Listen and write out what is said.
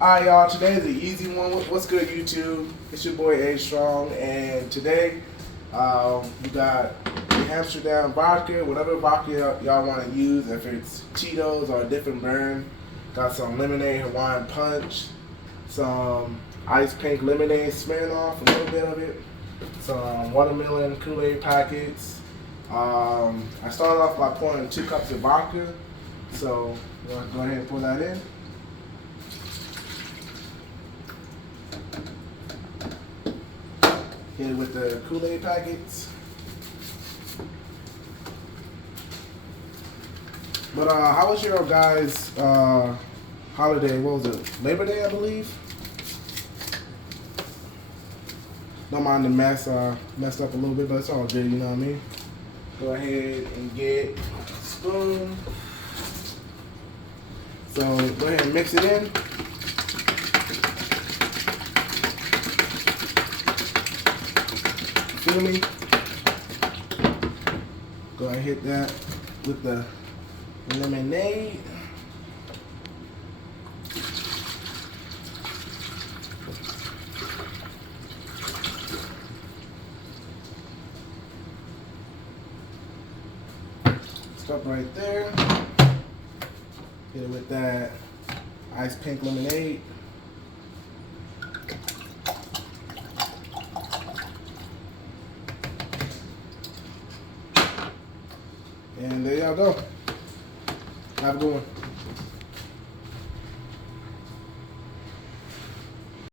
Alright, y'all. Today is an easy one. What's good, YouTube? It's your boy A Strong, and today we got the Amsterdam vodka, whatever vodka y'all want to use. If it's Cheetos or a different brand, got some lemonade Hawaiian punch, some ice pink lemonade Smirnoff, a little bit of it, some watermelon Kool-Aid packets. I started off by pouring 2 cups of vodka, so we're gonna go ahead and pour that in. Hit it with the Kool-Aid packets. But how was your guys' holiday? What was it? Labor Day, I believe. Don't mind the mess. Messed up a little bit, but it's all good. You know what I mean. Go ahead and get a spoon. So go ahead and mix it in. Feel me? Go ahead and hit that with the lemonade. Stop right there. Hit it with that ice pink lemonade. And there y'all go. Have a good one.